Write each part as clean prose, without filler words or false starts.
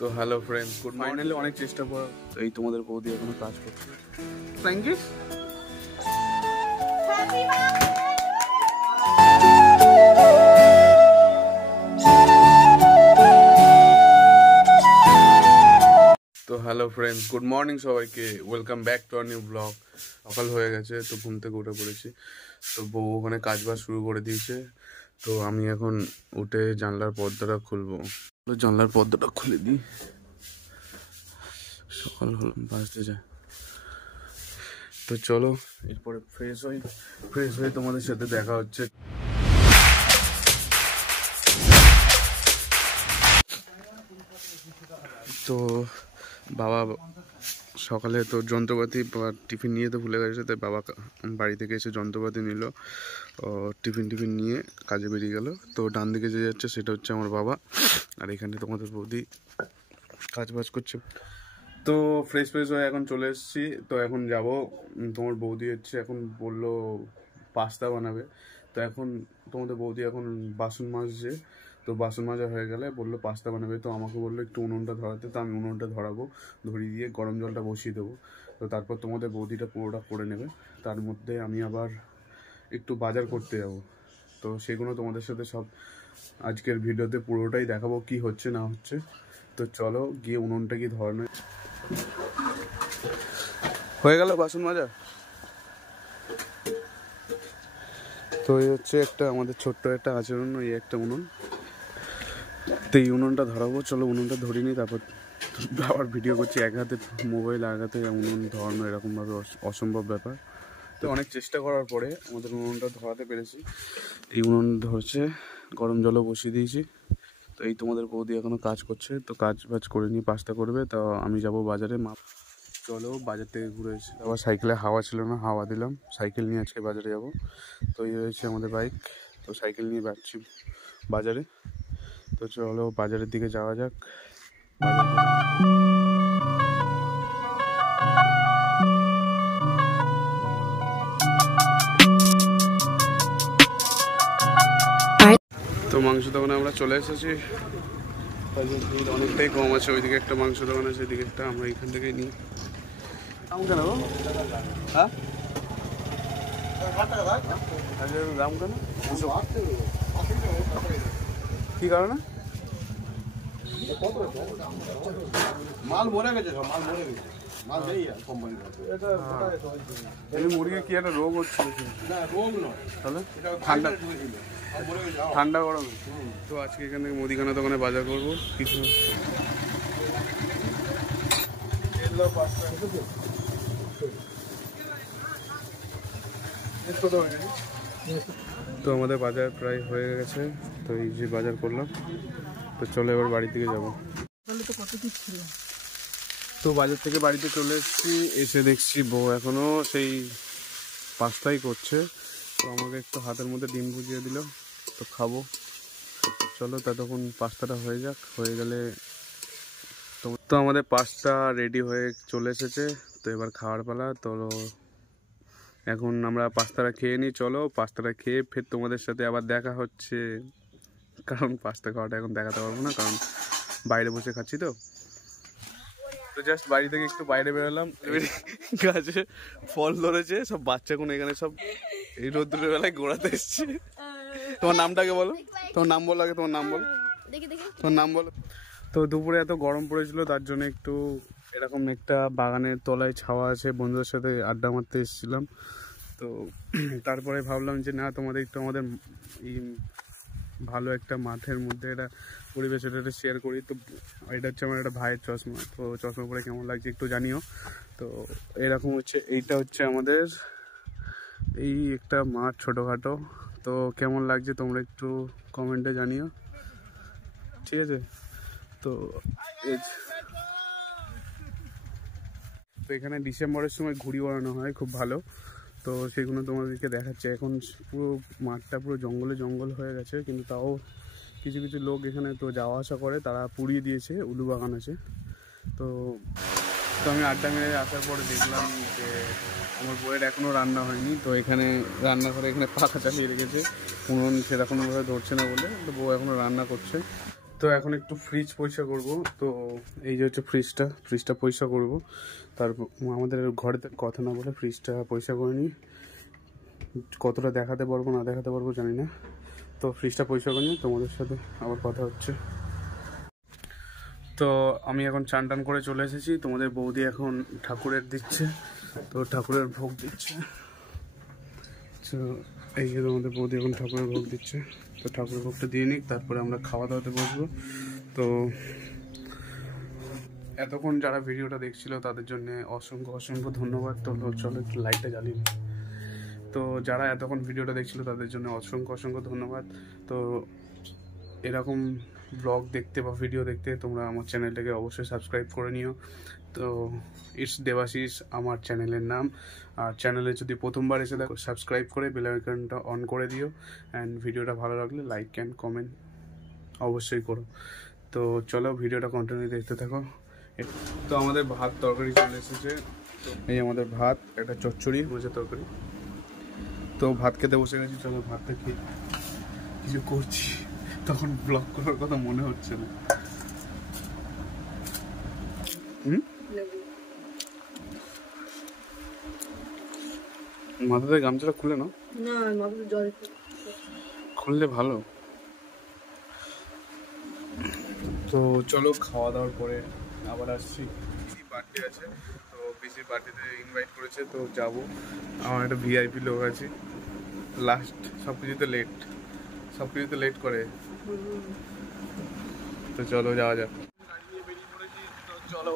তো hello friends, good finally অনেক চেষ্টা পর এই তোমাদের বৌদি এখনো কাজ করছে। Thank you. তো হ্যালো ফ্রেন্ডস, গুড মর্নিং সবাইকে, welcome back to our new blog. সকাল হয়ে গেছে, তো ঘুম থেকে উঠে পড়েছি। তো বউ ওখানে কাজ বাজ শুরু করে দিয়েছে। তো আমি এখন উঠে জানলার পর্দাটা খুলবো। জানলার পর্দাটা খুলে দিই, সকাল হল বাজতে যায়। তো চলো এরপরে ফ্রেশ হয়ে তোমাদের সাথে দেখা হচ্ছে। তো বাবা সকালে তো যন্ত্রপাতি বা টিফিন নিয়ে তো ভুলে গেছে, তাই বাবা বাড়ি থেকে এসে যন্ত্রপাতি নিল, টিফিন নিয়ে কাজে বেরিয়ে গেল। তো ডান দিকে যে যাচ্ছে সেটা হচ্ছে আমার বাবা, আর এখানে তোমাদের বৌদি কাজ বাজ করছে। তো ফ্রেশ হয়ে এখন চলে এসেছি। তো এখন যাব, তোমার বৌদি হচ্ছে এখন বললো পাস্তা বানাবে। তো এখন তোমাদের বৌদি এখন বাসন মাজছে। তো বাসন মাজা হয়ে গেলে বললো পাস্তা বানাবে। তো আমাকে বললো একটু উনুনটা ধরাতে। তো আমি উনুনটা ধরিয়ে দিয়ে গরম জলটা বসিয়ে দেবো। তো তারপর তোমাদের বৌদিটা পুরোটা করে নেবে। তার মধ্যে আমি আবার একটু বাজার করতে যাব। তো সেগুলো তোমাদের সাথে সব আজকের ভিডিওতে পুরোটাই দেখাবো, কি হচ্ছে না হচ্ছে। তো চলো গিয়ে উনুনটা কি ধরনের হয়ে গেল বাসন মাজা। তো এই হচ্ছে একটা আমাদের ছোট্ট একটা আচরণ, এই একটা উনুন। তো এই উনুনটা ধরাবো, চলো উনুনটা ধরে নিই, তারপর আবার ভিডিও করছি। এক হাতে মোবাইল, এক হাতে উনুন ধরানো এরকমভাবে অসম্ভব ব্যাপার। তো অনেক চেষ্টা করার পরে আমাদের উনুনটা ধরাতে পেরেছি। এই উনুন ধরছে, গরম জলও বসিয়ে দিয়েছি। তো এই তোমাদের বৌদি এখনো কাজ করছে। তো কাজ বাজ করে নিয়ে পাস্তা করবে। তো আমি যাব বাজারে। চলো বাজার থেকে ঘুরে এসে আবার সাইকেলে হাওয়া ছিল না, হাওয়া দিলাম। সাইকেল নিয়ে আজকে বাজারে যাব। তো এই হয়েছে আমাদের বাইক। তো সাইকেল নিয়ে যাচ্ছি বাজারে। তো চলো বাজারের দিকে যাওয়া যাক। তো মাংস দোকানে আমরা চলে এসেছি। অনেকটাই কম আছে, ওইদিকে একটা মাংস দোকান আছে, এদিকে একটা। আমরা এখান থেকেই নিই। দাম কেন গো? হ্যাঁ দাম কেন, কি কারণে? মাল মরে গেছে, মাল মরে গেছে, মাল নেই আর কোম্পানির। এই মুরগির কি একটা রোগ হচ্ছে? না রোগ নয়, তাহলে ঠান্ডা গরমে। তো আজকে এখান থেকে মুদিখানা দোকানে বাজার করবো কিছু। তো আমাদের বাজার প্রায় হয়ে গেছে। তো এই যে বাজার করলাম। তো চলো এবার বাড়ি থেকে যাবো। তো বাজার থেকে বাড়িতে চলে এসেছি, এসে দেখছি বউ এখনো সেই পাস্তাই করছে। তো আমাকে একটু হাতের মধ্যে ডিম ভুজিয়ে দিল, তো খাবো। চলো ততক্ষণ পাস্তাটা হয়ে যাক, হয়ে গেলে তো আমাদের পাস্তা রেডি হয়ে চলে এসেছে। তো এবার খাওয়ার পালা। তো এখন আমরা পাস্তাটা খেয়ে নিই। চলো পাস্তাটা খেয়ে ফের তোমাদের সাথে আবার দেখা হচ্ছে, কারণ পাস্তা খাওয়াটা এখন দেখাতে পারবো না, কারণ বাইরে বসে খাচ্ছি। তো জাস্ট বাড়ি থেকে একটু বাইরে বেরোলাম, গাছে ফল ধরেছে, সব বাচ্চাগুলো এখানে সব এই রোদ্রের বেলায় ঘোরাতে এসছে। তোমার নামটাকে বলো, তোমার নাম বলো আগে, তোমার নাম বলো, তোমার নাম বলো। তো দুপুরে এত গরম পড়েছিল, তার জন্য একটু এরকম একটা বাগানের তলায় ছাওয়া আছে, বন্ধুদের সাথে আড্ডা মারতে এসেছিলাম। তো তারপরে ভাবলাম যে না, তোমাদের একটু আমাদের এই ভালো একটা মাঠের মধ্যে এটা পরিবেশ, এটা শেয়ার করি। তো এটা হচ্ছে আমার একটা ভাইয়ের চশমা। তো চশমা পরে কেমন লাগছে একটু জানিও। তো এরকম হচ্ছে, এইটা হচ্ছে আমাদের এই একটা মাঠ ছোটোখাটো। তো কেমন লাগছে তোমরা একটু কমেন্টে জানিও, ঠিক আছে? তো এখানে ডিসেম্বরের সময় ঘুড়ি ওড়ানো হয়, খুব ভালো। তো সেগুলো তোমাদেরকে দেখাচ্ছে। এখন পুরো মাঠটা পুরো জঙ্গল হয়ে গেছে, কিন্তু তাও কিছু লোক এখানে তো যাওয়া আসা করে, তারা পুড়িয়ে দিয়েছে। উলু বাগান আছে। তো আমি আড্ডা মেরে আসার পরে দেখলাম যে আমার বউয়ের এখনও রান্না হয়নি। তো এখানে রান্নাঘরে এখানে পাখা চালিয়ে রেখেছে, উনুন সেরকমভাবে ধরছে না বলে। তো বউ এখনও রান্না করছে। তো এখন একটু ফ্রিজ পরিষ্কার করব। তো এই যে হচ্ছে ফ্রিজটা পরিষ্কার করব। তারপর আমাদের ঘরে কথা না বলে ফ্রিজটা পরিষ্কার করে নিই। কতটা দেখাতে পারবো না দেখাতে পারবো জানি না। তো ফ্রিজটা পরিষ্কার করে নিই, তোমাদের সাথে আবার কথা হচ্ছে। তো আমি এখন চান টান করে চলে এসেছি। তোমাদের বৌদি এখন ঠাকুরের দিচ্ছে, তো ঠাকুরের ভোগ দিচ্ছে। তো এই যে তোমাদের বৌদি এখন ঠাকুরের ভোগ দিচ্ছে। তো ঠাকুরের ভোগটা দিয়ে নিক, তারপরে আমরা খাওয়া দাওয়াতে বসবো। তো এতক্ষণ যারা ভিডিওটা দেখছিল তাদের জন্য অসংখ্য অসংখ্য ধন্যবাদ। তো চলো একটু লাইটটা জ্বালিয়ে। তো যারা এতক্ষণ ভিডিওটা দেখছিল তাদের জন্য অসংখ্য অসংখ্য ধন্যবাদ। তো এরকম ব্লগ দেখতে বা ভিডিও দেখতে তোমরা আমার চ্যানেলটাকে অবশ্যই সাবস্ক্রাইব করে নিও। তো ইটস দেবাশিস আমার চ্যানেলের নাম। আর চ্যানেলে যদি প্রথমবার এসে দেখো সাবস্ক্রাইব করে বেল আইকনটা অন করে দিও। অ্যান্ড ভিডিওটা ভালো লাগলে লাইক অ্যান্ড কমেন্ট অবশ্যই করো। তো চলো ভিডিওটা কন্টিনিউ দেখতে থাকো। তো আমাদের ভাত তরকারি চলে এসেছে। এই আমাদের ভাত, একটা চচ্চড়ি, মাছের তরকারি। তো ভাত খেতে বসে গেছি। চলো ভাতটা খেয়ে কিছু করছি, তখন ব্লগ করার কথা মনে হচ্ছে না। মাথাতে গামছাটা খুলে নাও। না, মাথাতে জল খুললে ভালো। তো চলো খাওয়া দাওয়ার পরে আবার আসছি। পিসি বার্থডে আছে, তো পিসির বার্থডেতে ইনভাইট করেছে, তো যাবো। আমার একটা ভিআইপি লোক আছে, লাস্ট সব কিছুতে লেট করে। তো চলো যাওয়া যাক। চলো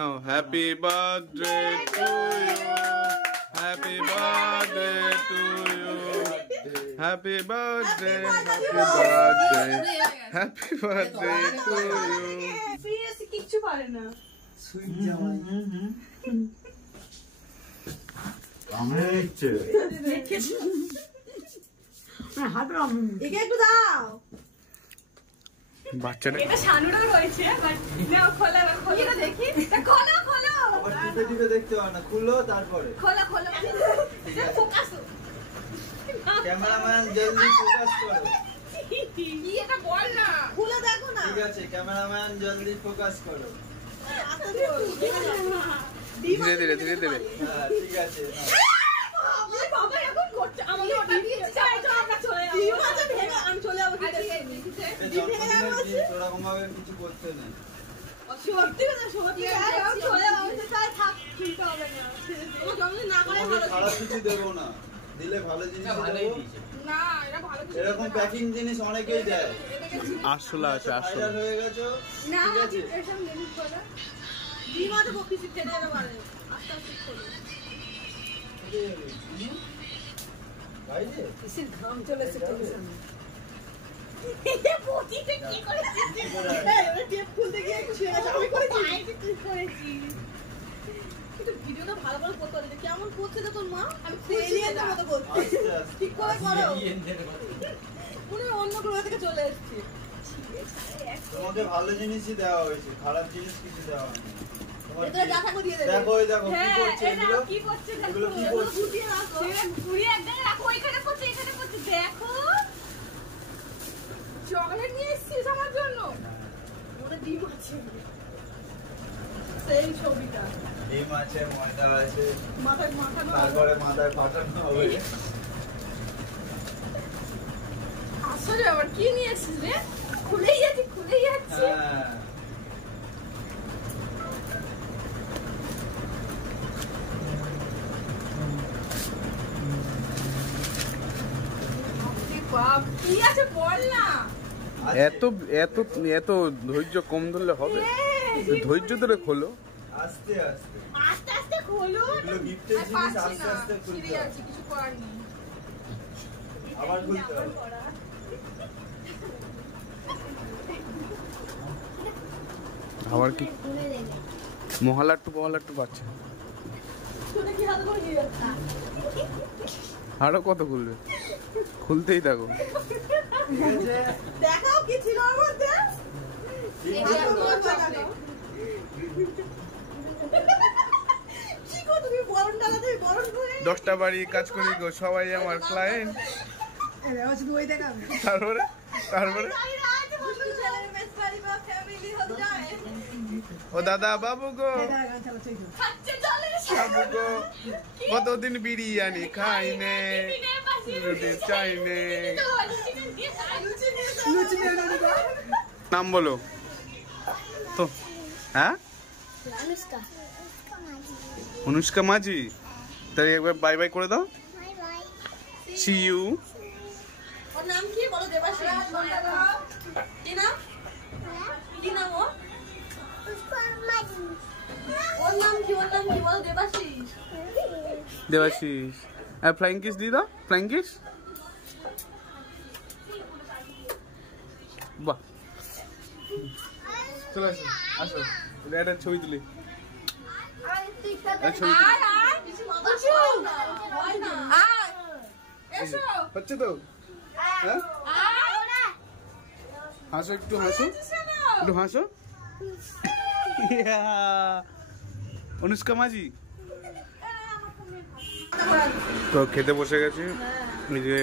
Now, happy birthday to you. Happy birthday to you. Happy birthday, happy birthday. Happy birthday to you. কিচ্ছু পারে না। সুইট জামাই। আমেচ্ছে। একে একটু দাও। বাচ্চাটা এটা শানুরও রয়েছে, বাট নাও খোলা এটা দেখি। খোলো আবার টিপে দেখতে হয় না, খুলো তারপরে খোলো ফোকাস। ক্যামেরাম্যান জলদি ফোকাস করো। কি এটা বল না, খুলে দেখো না। ঠিক আছে ক্যামেরাম্যান জলদি ফোকাস করো। ধীরে ধীরে হ্যাঁ ঠিক আছে। বাবা এখন করছে আমাকে ওটা দিয়েছে। চল আমরা চলে যাবো। ডিম আছে ভেঙে আমি চলে যাবো। ওরকম ভাবে কিছু করতে নেই। সত্যি কথা, সত্যি চলে যাবো। তাই থাক, কিনতে হবে না। তোমার জন্মদিন না করে ভালো। খারাপ কিছু দেবো না, দিলে ভালো জিনিস দেবো। না এটা ভালো কিছু এরকম প্যাকিং জিনিস অনেকেই দেয়। আসলে আছে আসলে ভাইরাল হয়ে গেছো, না ঠিক আছে। এসব লিমিট করে ডিম আছে বকিছি ফেলে দেবে পারে। আস্তে আস্তে করো। বাইরে কিসের ঘাম চলেছে তোমার সামনে। পচিতে কি করেছিস? এবারে টেপ খুলতে গিয়ে একটু শুয়ে গেছে। আমি করেছি। তুই করেছিস। কিন্তু ভিডিওটা ভালো করে করতে হবে। কেমন করছে তো তোর মা? আমি এলিয়েনের মতো করছে। আস্তে আস্তে ঠিক করে করো। পুরো অন্য গ্রহ থেকে চলে এসেছি। তোমাকে ভালো জিনিসই দেওয়া হয়েছে, খারাপ জিনিস কিছু দেওয়া হয়নি। তোমার এটা যা থাকো দিয়ে দেবে। দেখো, ওই দেখো কি হ্যাঁ করছে এটা এগুলো। কি করছে দেখো। এগুলো কি করছে? ফুটিয়ে রাখো। ঘুরিয়ে এক জায়গায় রাখো, এখানে করছে দেখো। চকলেট নিয়ে এসেছিস আমার জন্য। ওটা ডিম আছে। সেই ছবিটা। ডিম আছে, ময়দা আছে, মাথায় মাখানো। তারপরে মাথায় ফাটানো হবে। আসলে আবার কি নিয়ে এসেছিস রে? খুলেই যাচ্ছি। হ্যাঁ বাপ কি আছে বল না। এত এত এত ধৈর্য কম ধরলে হবে? ধৈর্য ধরে খোলো। আস্তে আস্তে আস্তে আস্তে খোলো। এগুলো গিফটের আর জিনিস, পারছি আস্তে না, আস্তে খুলতে ছিঁড়ে হবে। যাচ্ছে, কিছু করার নেই। আবার খুলতে হবে। আবার কি মহালাট্টু পাচ্ছে। শুনে কি হাতে করে নিয়ে যাচ্ছে। আরো কত খুলবে? খুলতেই থাকো। ঠিক আছে দেখাও কি ছিল ওর মধ্যে। কি গো তুমি বরণ ডালাতে বরণ করে 10টা বাড়ি কাজ করি গো, সবাই আমার ক্লায়েন্ট। তারপরে ও দাদা বাবু গো, বাবু গো, কতদিন বিরিয়ানি খাইনে, রুটি চাইনে। নাম বলো তো। হ্যাঁ, অনুষ্কা মাঝি। তাই একবার বাই বাই করে দাও। C you. ওর নাম কি বলো? দেবাশী। কি নাম? কি নাম ওর? ওর নাম কি বলো? দেবাশী। দেবাশিস। আর ফ্লাইং কিস দিয়ে দাও, ফ্লাইং কিস। বাহ, চলে আসো, আসো, একটা ছবি তুলি। ছবি তুলি। হচ্ছে তো? হ্যাঁ, হাসো, একটু হাসো, একটু হাসো। অনুষ্কা মাঝি। তো খেতে বসে গেছি, নিজে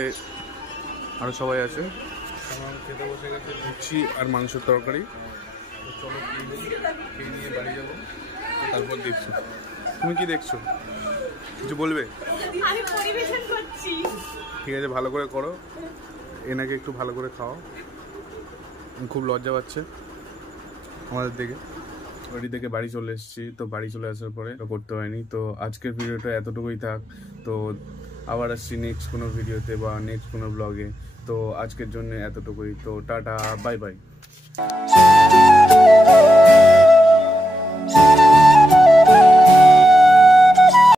আরো সবাই আছে, খেতে বসে গেছে লুচি আর মাংসের তরকারি। তো চলো খেয়ে নিয়ে বাড়ি যাবো, তারপর দেখছো। তুমি কি দেখছো, কিছু বলবে? আমি পরিবেশন করছি। ঠিক আছে, ভালো করে করো, এনাকে একটু ভালো করে খাও। খুব লজ্জা পাচ্ছে আমাদের দেখে। বাড়ি থেকে বাড়ি চলে এসেছি, তো বাড়ি চলে আসার পরে করতে হয়নি। তো আজকের ভিডিওটা এতটুকুই থাক। তো আবার আসছি নেক্সট কোনো ভিডিওতে বা নেক্সট কোনো ব্লগে। তো আজকের জন্য এতটুকুই। তো টাটা, বাই বাই।